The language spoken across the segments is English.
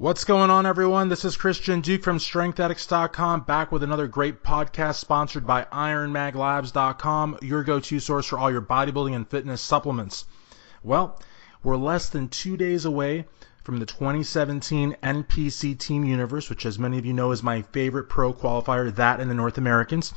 What's going on, everyone? This is Christian Duke from StrengthAddicts.com, back with another great podcast sponsored by IronMag Labs.com, your go-to source for all your bodybuilding and fitness supplements. Well, we're less than 2 days away from the 2017 NPC Team Universe, which, as many of you know, is my favorite pro qualifier, that and the North Americans.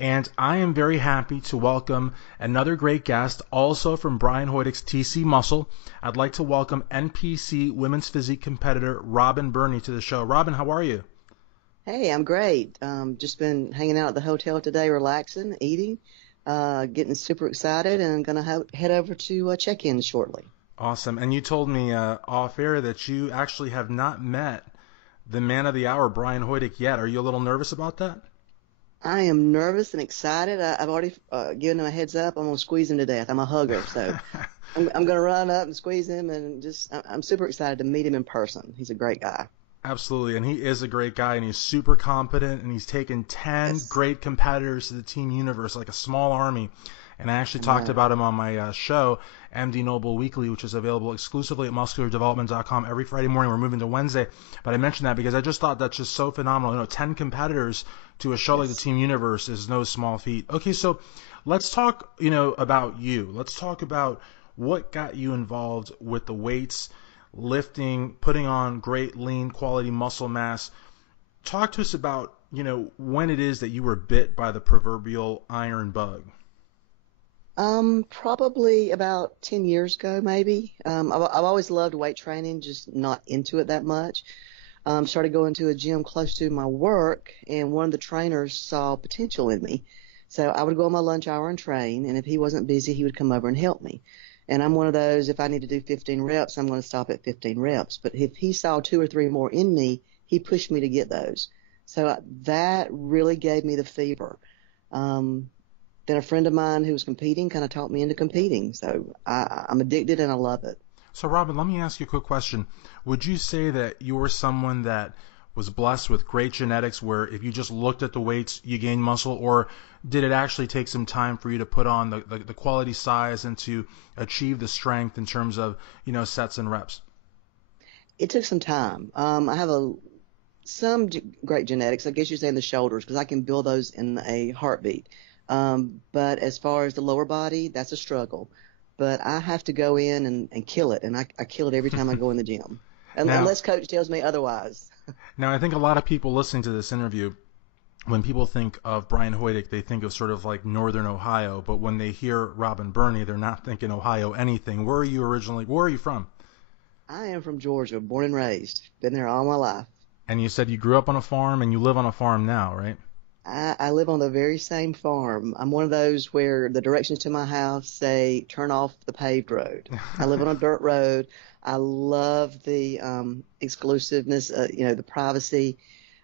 And I am very happy to welcome another great guest, also from Brian Hoydick's TC Muscle. I'd like to welcome NPC Women's Physique competitor Robyn Burney to the show. Robyn, how are you? Hey, I'm great. Just been hanging out at the hotel today, relaxing, eating, getting super excited, and I'm going to head over to check-in shortly. Awesome. And you told me off air that you actually have not met the man of the hour, Brian Hoydick, yet. Are you a little nervous about that? I am nervous and excited. I've already given him a heads up. I'm going to squeeze him to death. I'm a hugger, so I'm going to run up and squeeze him, and I'm super excited to meet him in person. He's a great guy. Absolutely, and he is a great guy, and he's super competent, and he's taken 10 great competitors to the Team Universe, like a small army. And I actually talked about him on my show, MD Noble Weekly, which is available exclusively at musculardevelopment.com every Friday morning. We're moving to Wednesday, but I mentioned that because I just thought that's just so phenomenal. 10 competitors to a show like the Team Universe is no small feat. Okay, so let's talk, about you. Let's talk about what got you involved with the weights, lifting, putting on great lean quality muscle mass. Talk to us about, when it is that you were bit by the proverbial iron bug. Probably about 10 years ago, maybe. I've always loved weight training, just not into it that much. Started going to a gym close to my work, and one of the trainers saw potential in me. So I would go on my lunch hour and train, and if he wasn't busy, he would come over and help me. And I'm one of those, if I need to do 15 reps, I'm going to stop at 15 reps. But if he saw 2 or 3 more in me, he pushed me to get those. So that really gave me the fever. Then a friend of mine who was competing kind of taught me into competing. So I'm addicted and I love it. So, Robyn, let me ask you a quick question. Would you say that you were someone that was blessed with great genetics where if you just looked at the weights, you gained muscle, or did it actually take some time for you to put on the quality size and to achieve the strength in terms of, sets and reps? It took some time. I have some great genetics, I guess you'd say in the shoulders, because I can build those in a heartbeat. But as far as the lower body, that's a struggle. But I have to go in and kill it, and I kill it every time I go in the gym, unless coach tells me otherwise. Now, I think a lot of people listening to this interview, when people think of Brian Hoydick, they think of sort of like Northern Ohio, but when they hear Robyn Burney, they're not thinking Ohio anything. Where are you originally? Where are you from? I am from Georgia, born and raised. Been there all my life. And you said you grew up on a farm and you live on a farm now, right? I live on the very same farm. I'm one of those where the directions to my house say, turn off the paved road. I live on a dirt road. I love the exclusiveness, the privacy.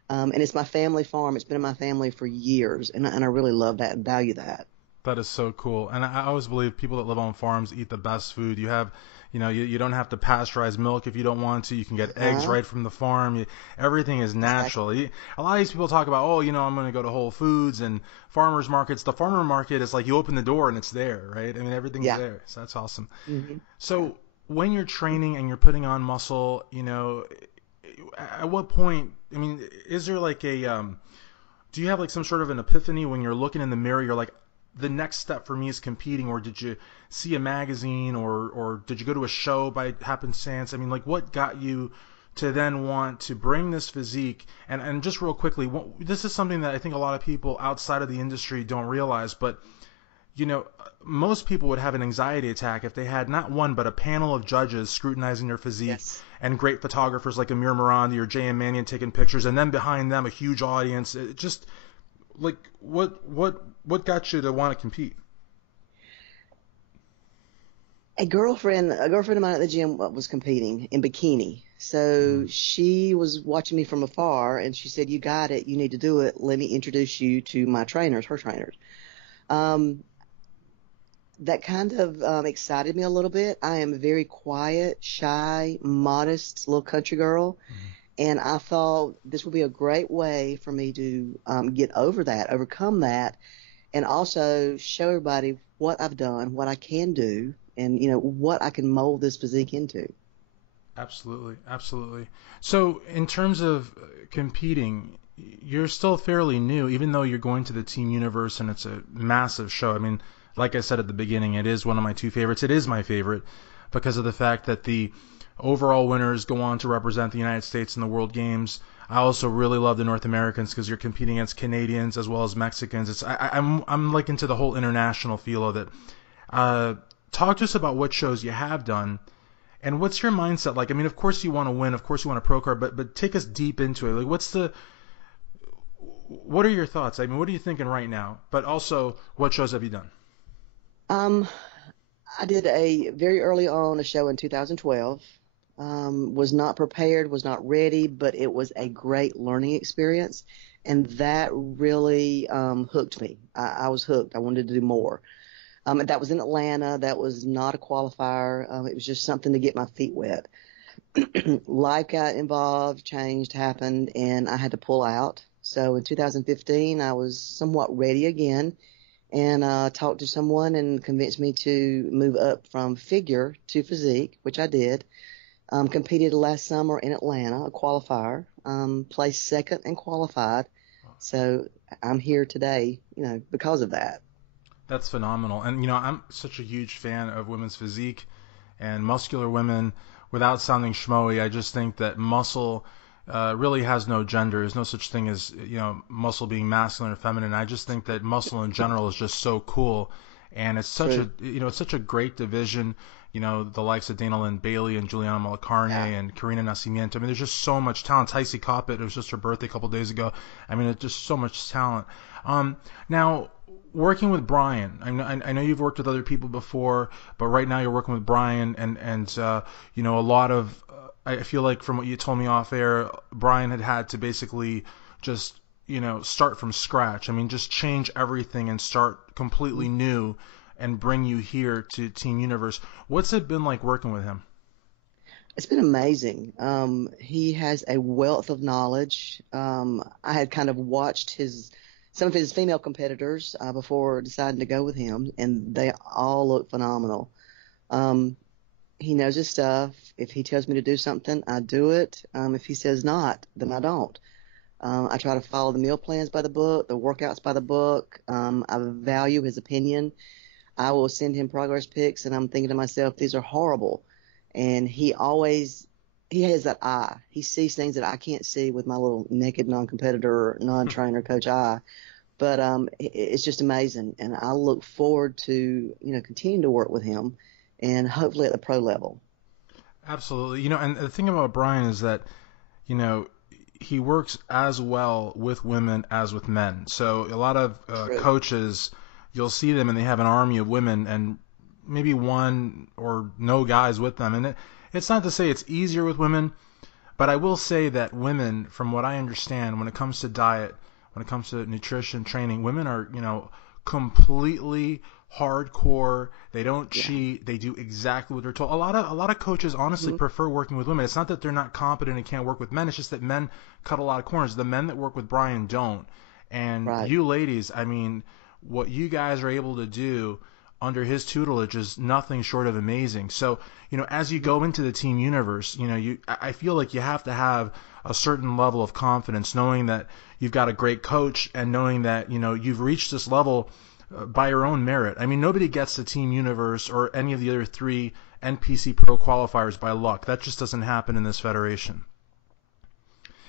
And it's my family farm. It's been in my family for years. And I really love that and value that. That is so cool. And I always believe people that live on farms eat the best food. You have, you don't have to pasteurize milk if you don't want to. You can get eggs right from the farm. Everything is natural. A lot of these people talk about, I'm going to go to Whole Foods and farmers markets. The farmer market is like you open the door and it's there, right? I mean, everything's there. So that's awesome. Mm-hmm. So when you're training and you're putting on muscle, at what point, is there like do you have like some sort of an epiphany when you're looking in the mirror, you're like, the next step for me is competing, or did you see a magazine or did you go to a show by happenstance? What got you to then want to bring this physique? And just real quickly, this is something that I think a lot of people outside of the industry don't realize, but most people would have an anxiety attack if they had not one but a panel of judges scrutinizing their physique, and great photographers like Amir Morandi or J.M. Mannion taking pictures, and then behind them a huge audience. It just like what got you to want to compete? A girlfriend of mine at the gym was competing in bikini. So she was watching me from afar, and she said, "You got it. You need to do it. Let me introduce you to my trainers, her trainers." That kind of excited me a little bit. I am a very quiet, shy, modest little country girl. Mm-hmm. And I thought this would be a great way for me to get over that, overcome that, and also show everybody what I've done, what I can do, and, what I can mold this physique into. Absolutely, absolutely. So, in terms of competing, you're still fairly new, even though you're going to the Team Universe and it's a massive show. I mean, like I said at the beginning, it is one of my two favorites. It is my favorite because of the fact that the overall winners go on to represent the United States in the World Games. I also really love the North Americans because you're competing against Canadians as well as Mexicans. I'm like into the whole international feel of it. Talk to us about what shows you have done. And what's your mindset like? I mean, of course you want to win, of course you want a pro card, but take us deep into it. Like, what are your thoughts? I mean, what are you thinking right now? But also, what shows have you done? Um, I did a very early on a show in 2012. Was not prepared, was not ready, but it was a great learning experience, and that really hooked me. I was hooked. I wanted to do more. That was in Atlanta. That was not a qualifier. It was just something to get my feet wet. Life got involved, changed, happened, and I had to pull out. So in 2015, I was somewhat ready again, and talked to someone and convinced me to move up from figure to physique, which I did. Competed last summer in Atlanta, a qualifier, placed second and qualified. So I'm here today, because of that. That's phenomenal. And, I'm such a huge fan of women's physique and muscular women. Without sounding schmoey, I just think that muscle really has no gender. There's no such thing as, muscle being masculine or feminine. I just think that muscle in general is just so cool. And it's such it's such a great division. The likes of Dana Lynn Bailey and Juliana Malacarne and Karina Nascimento. I mean, there's just so much talent. Tycee Coppett, it was just her birthday a couple days ago. I mean, it's just so much talent. Now, working with Brian, I know you've worked with other people before, but right now you're working with Brian, and a lot of I feel like from what you told me off air, Brian had to basically just start from scratch. I mean, just change everything and start completely new and bring you here to Team Universe. What's it been like working with him? It's been amazing. He has a wealth of knowledge. I had kind of watched some of his female competitors before deciding to go with him, and they all look phenomenal. He knows his stuff. If he tells me to do something, I do it. If he says not, then I don't. I try to follow the meal plans by the book, the workouts by the book. I value his opinion. I will send him progress pics, and I'm thinking to myself, these are horrible. And he has that eye. He sees things that I can't see with my little naked non-competitor, non-trainer coach eye. But it's just amazing, and I look forward to continuing to work with him, and hopefully at the pro level. Absolutely. And the thing about Brian is that he works as well with women as with men. So a lot of coaches, you'll see them and they have an army of women and maybe one or no guys with them. And it's not to say it's easier with women, but I will say that women, from what I understand, when it comes to diet, when it comes to nutrition, training, women are, completely hardcore. They don't cheat. They do exactly what they're told. A lot of coaches honestly prefer working with women. It's not that they're not competent and can't work with men. It's just that men cut a lot of corners. The men that work with Brian don't. And you ladies, I mean, what you guys are able to do under his tutelage is nothing short of amazing. So, as you go into the Team Universe, I feel like you have to have a certain level of confidence, knowing that you've got a great coach and knowing that, you've reached this level by your own merit. I mean, nobody gets to Team Universe or any of the other 3 NPC Pro qualifiers by luck. That just doesn't happen in this federation.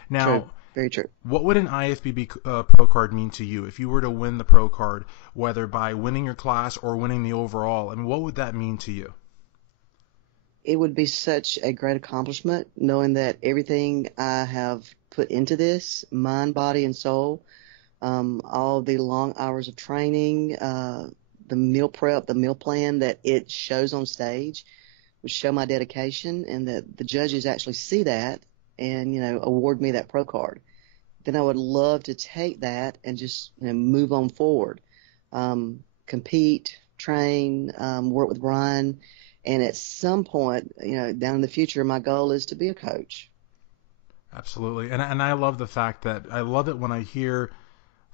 Now, True. Very true. What would an IFBB Pro Card mean to you if you were to win the Pro Card, whether by winning your class or winning the overall? I mean, what would that mean to you? It would be such a great accomplishment, knowing that everything I have put into this, mind, body, and soul, all the long hours of training, the meal prep, the meal plan that it shows on stage would show my dedication, and that the judges actually see that and, award me that Pro Card. Then I would love to take that and just, move on forward, compete, train, work with Brian. And at some point, down in the future, my goal is to be a coach. Absolutely. And I love the fact that I love it when I hear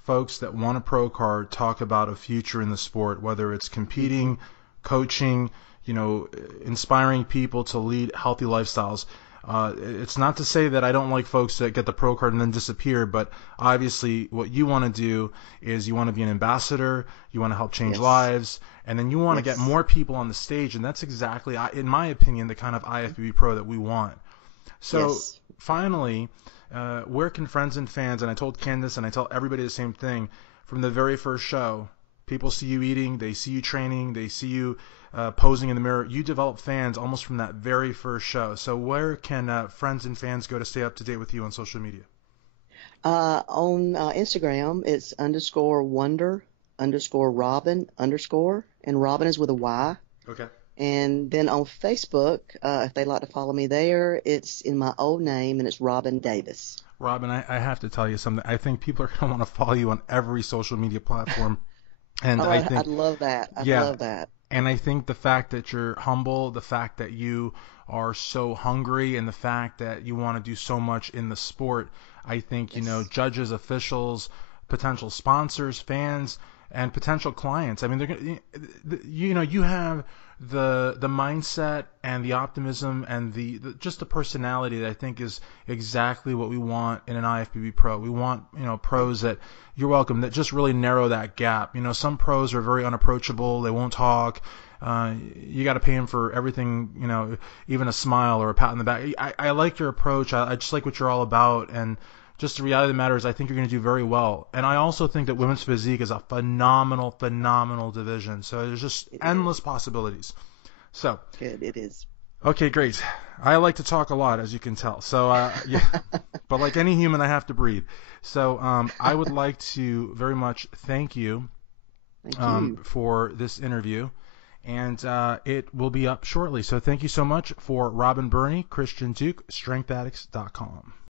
folks that want a Pro Card talk about a future in the sport, whether it's competing, coaching, inspiring people to lead healthy lifestyles. It's not to say that I don't like folks that get the pro card and then disappear, but obviously what you want to do is you want to be an ambassador, you want to help change lives, and then you want to get more people on the stage, and that's exactly, in my opinion, the kind of IFBB Pro that we want. So finally, where can friends and fans, and I told Candace and I tell everybody the same thing, from the very first show, people see you eating, they see you training, they see you posing in the mirror. You develop fans almost from that very first show. So where can friends and fans go to stay up to date with you on social media? On Instagram, it's _wonder_Robyn_, and Robyn is with a Y. Okay. And then on Facebook, if they'd like to follow me there, it's in my old name, and it's Robyn Davis. Robyn, I have to tell you something. I think people are going to want to follow you on every social media platform. And I think, I'd love that. I'd love that. And I think the fact that you're humble, the fact that you are so hungry, and the fact that you want to do so much in the sport, I think, judges, officials, potential sponsors, fans, and potential clients, I mean, they're going to, you have the mindset and the optimism and just the personality that I think is exactly what we want in an IFBB Pro. We want, pros that, you're welcome, that just really narrow that gap. Some pros are very unapproachable. They won't talk. You got to pay them for everything, even a smile or a pat on the back. I like your approach. I just like what you're all about. And just the reality of the matter is I think you're going to do very well. And I also think that women's physique is a phenomenal, phenomenal division. So there's just endless possibilities. So good, it is. Okay, great. I like to talk a lot, as you can tell. So, but like any human, I have to breathe. So I would like to very much thank you for this interview. And it will be up shortly. So thank you so much for Robyn Burney, Christian Duke, StrengthAddicts.com.